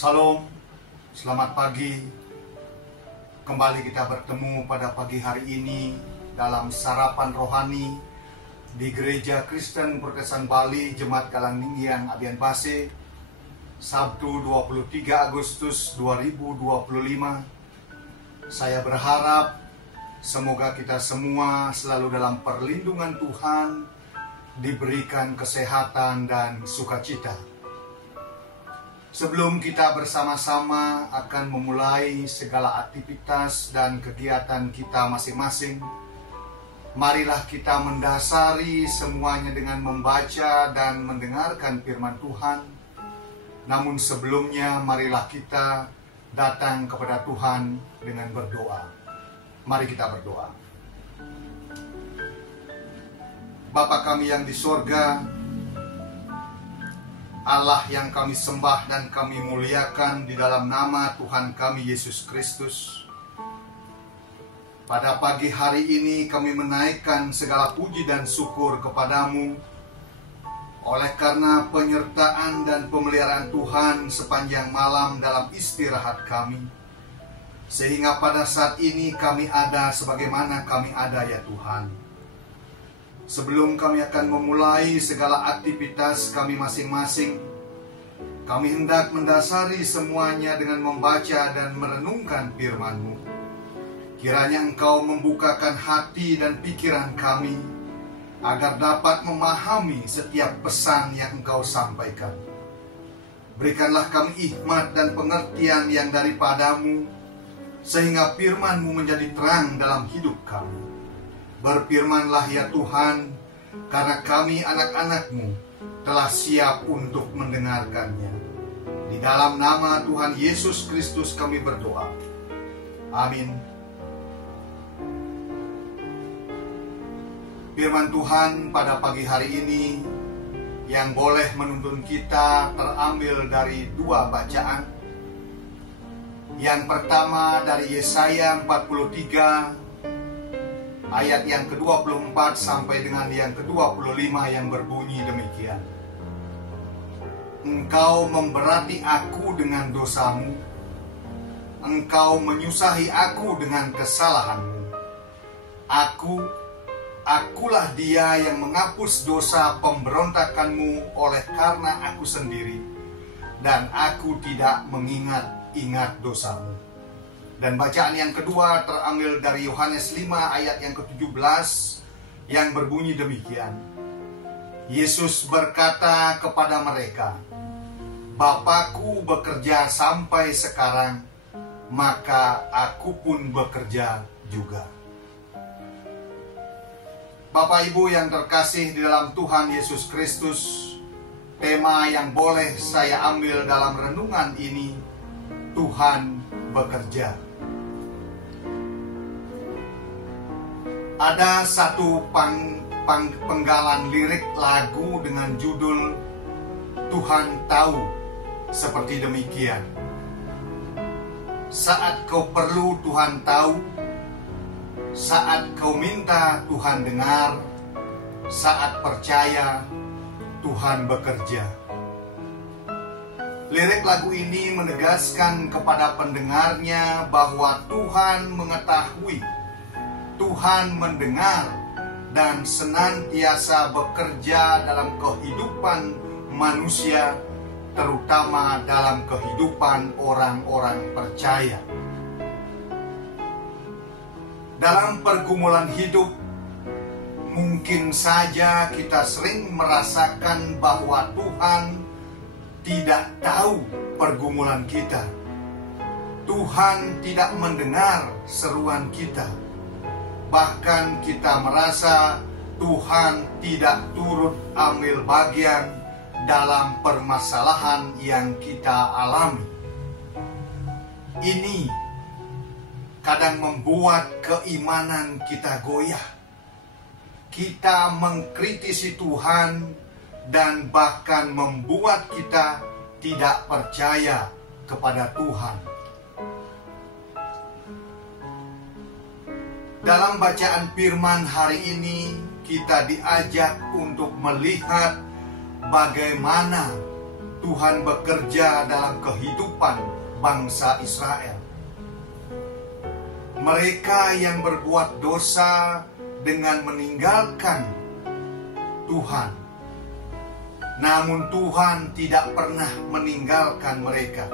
Salam, selamat pagi. Kembali kita bertemu pada pagi hari ini dalam sarapan rohani di Gereja Kristen Protestan Bali, Jemaat Galangninggian Abian Base, Sabtu 23 Agustus 2025. Saya berharap semoga kita semua selalu dalam perlindungan Tuhan, diberikan kesehatan dan sukacita. Sebelum kita bersama-sama akan memulai segala aktivitas dan kegiatan kita masing-masing, marilah kita mendasari semuanya dengan membaca dan mendengarkan firman Tuhan. Namun sebelumnya, marilah kita datang kepada Tuhan dengan berdoa. Mari kita berdoa. Bapa kami yang di sorga, Allah yang kami sembah dan kami muliakan di dalam nama Tuhan kami Yesus Kristus. Pada pagi hari ini kami menaikkan segala puji dan syukur kepadamu oleh karena penyertaan dan pemeliharaan Tuhan sepanjang malam dalam istirahat kami. Sehingga pada saat ini kami ada sebagaimana kami ada ya Tuhan. Sebelum kami akan memulai segala aktivitas kami masing-masing, kami hendak mendasari semuanya dengan membaca dan merenungkan firman-Mu. Kiranya Engkau membukakan hati dan pikiran kami, agar dapat memahami setiap pesan yang Engkau sampaikan. Berikanlah kami hikmat dan pengertian yang daripada-Mu, sehingga firman-Mu menjadi terang dalam hidup kami. Berfirmanlah ya Tuhan, karena kami anak-anak-Mu telah siap untuk mendengarkannya. Di dalam nama Tuhan Yesus Kristus kami berdoa. Amin. Firman Tuhan pada pagi hari ini yang boleh menuntun kita terambil dari dua bacaan. Yang pertama dari Yesaya 43 ayat yang ke-24 sampai dengan yang ke-25 yang berbunyi demikian. Engkau memberati aku dengan dosamu, engkau menyusahi aku dengan kesalahanmu. Akulah dia yang menghapus dosa pemberontakanmu oleh karena aku sendiri, dan aku tidak mengingat-ingat dosamu. Dan bacaan yang kedua terambil dari Yohanes 5 ayat yang ke-17 yang berbunyi demikian. Yesus berkata kepada mereka, Bapakku bekerja sampai sekarang, maka aku pun bekerja juga. Bapak Ibu yang terkasih di dalam Tuhan Yesus Kristus, tema yang boleh saya ambil dalam renungan ini, Tuhan bekerja. Ada satu penggalan lirik lagu dengan judul Tuhan Tahu, seperti demikian. Saat kau perlu Tuhan tahu, saat kau minta Tuhan dengar, saat percaya Tuhan bekerja. Lirik lagu ini menegaskan kepada pendengarnya bahwa Tuhan mengetahui, Tuhan mendengar, dan senantiasa bekerja dalam kehidupan manusia, terutama dalam kehidupan orang-orang percaya. Dalam pergumulan hidup, mungkin saja kita sering merasakan bahwa Tuhan tidak tahu pergumulan kita. Tuhan tidak mendengar seruan kita. Bahkan kita merasa Tuhan tidak turut ambil bagian dalam permasalahan yang kita alami. Ini kadang membuat keimanan kita goyah. Kita mengkritisi Tuhan dan bahkan membuat kita tidak percaya kepada Tuhan. Dalam bacaan firman hari ini, kita diajak untuk melihat bagaimana Tuhan bekerja dalam kehidupan bangsa Israel. Mereka yang berbuat dosa dengan meninggalkan Tuhan, namun Tuhan tidak pernah meninggalkan mereka.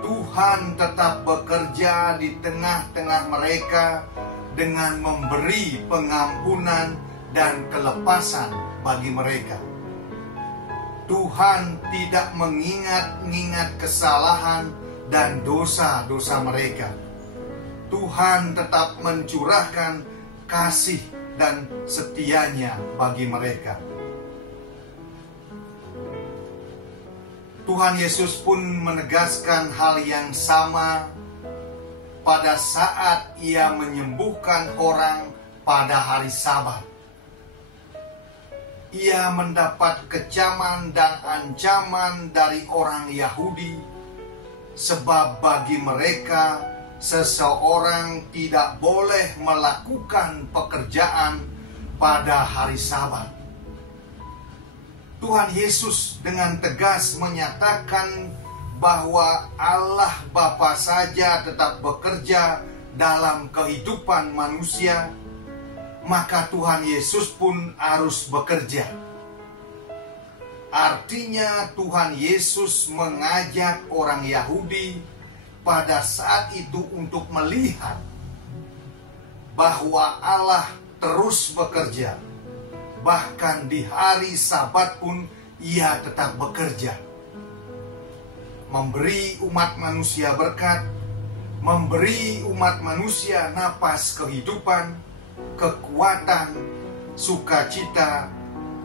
Tuhan tetap bekerja di tengah-tengah mereka dengan memberi pengampunan dan kelepasan bagi mereka. Tuhan tidak mengingat-ingat kesalahan dan dosa-dosa mereka. Tuhan tetap mencurahkan kasih dan setianya bagi mereka. Tuhan Yesus pun menegaskan hal yang sama pada saat Ia menyembuhkan orang pada hari Sabat. Ia mendapat kecaman dan ancaman dari orang Yahudi, sebab bagi mereka seseorang tidak boleh melakukan pekerjaan pada hari Sabat. Tuhan Yesus dengan tegas menyatakan bahwa Allah Bapa saja tetap bekerja dalam kehidupan manusia, maka Tuhan Yesus pun harus bekerja. Artinya Tuhan Yesus mengajak orang Yahudi pada saat itu untuk melihat bahwa Allah terus bekerja. Bahkan di hari Sabat pun Ia tetap bekerja, memberi umat manusia berkat, memberi umat manusia napas kehidupan, kekuatan, sukacita,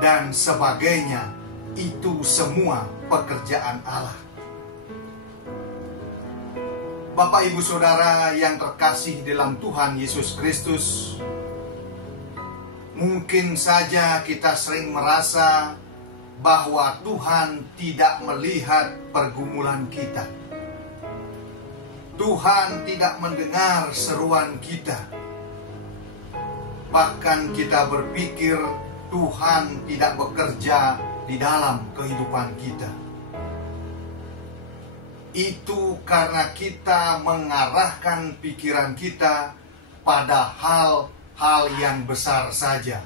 dan sebagainya. Itu semua pekerjaan Allah. Bapak, Ibu, Saudara yang terkasih dalam Tuhan Yesus Kristus, mungkin saja kita sering merasa bahwa Tuhan tidak melihat pergumulan kita. Tuhan tidak mendengar seruan kita. Bahkan kita berpikir Tuhan tidak bekerja di dalam kehidupan kita. Itu karena kita mengarahkan pikiran kita pada hal yang besar saja,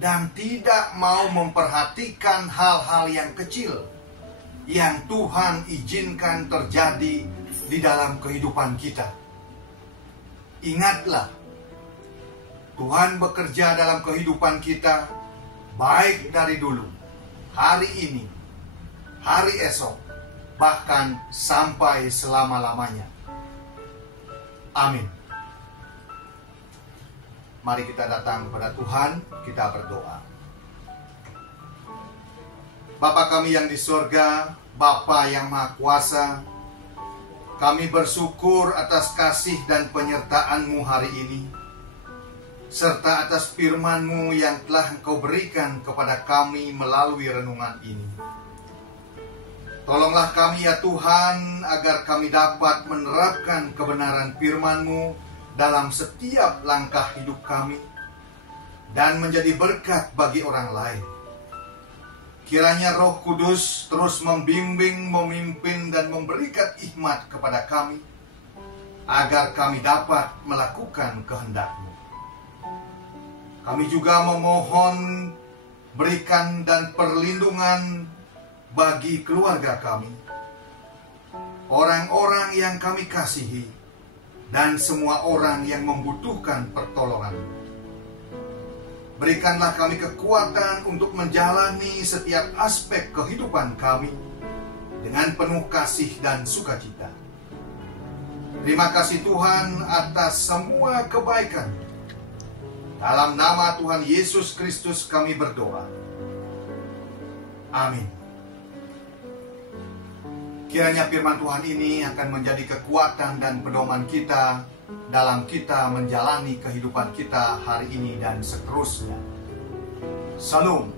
dan tidak mau memperhatikan hal-hal yang kecil yang Tuhan izinkan terjadi di dalam kehidupan kita. Ingatlah, Tuhan bekerja dalam kehidupan kita, baik dari dulu, hari ini, hari esok, bahkan sampai selama-lamanya. Amin. Mari kita datang kepada Tuhan, kita berdoa. Bapa kami yang di surga, Bapa yang Maha Kuasa, kami bersyukur atas kasih dan penyertaan-Mu hari ini, serta atas firman-Mu yang telah Engkau berikan kepada kami melalui renungan ini. Tolonglah kami ya Tuhan, agar kami dapat menerapkan kebenaran firman-Mu dalam setiap langkah hidup kami, dan menjadi berkat bagi orang lain. Kiranya Roh Kudus terus membimbing, memimpin, dan memberikan hikmat kepada kami, agar kami dapat melakukan kehendak-Mu. Kami juga memohon berikan dan perlindungan bagi keluarga kami, orang-orang yang kami kasihi, dan semua orang yang membutuhkan pertolongan. Berikanlah kami kekuatan untuk menjalani setiap aspek kehidupan kami dengan penuh kasih dan sukacita. Terima kasih Tuhan atas semua kebaikan. Dalam nama Tuhan Yesus Kristus kami berdoa. Amin. Kiranya firman Tuhan ini akan menjadi kekuatan dan pedoman kita dalam kita menjalani kehidupan kita hari ini dan seterusnya. Salam.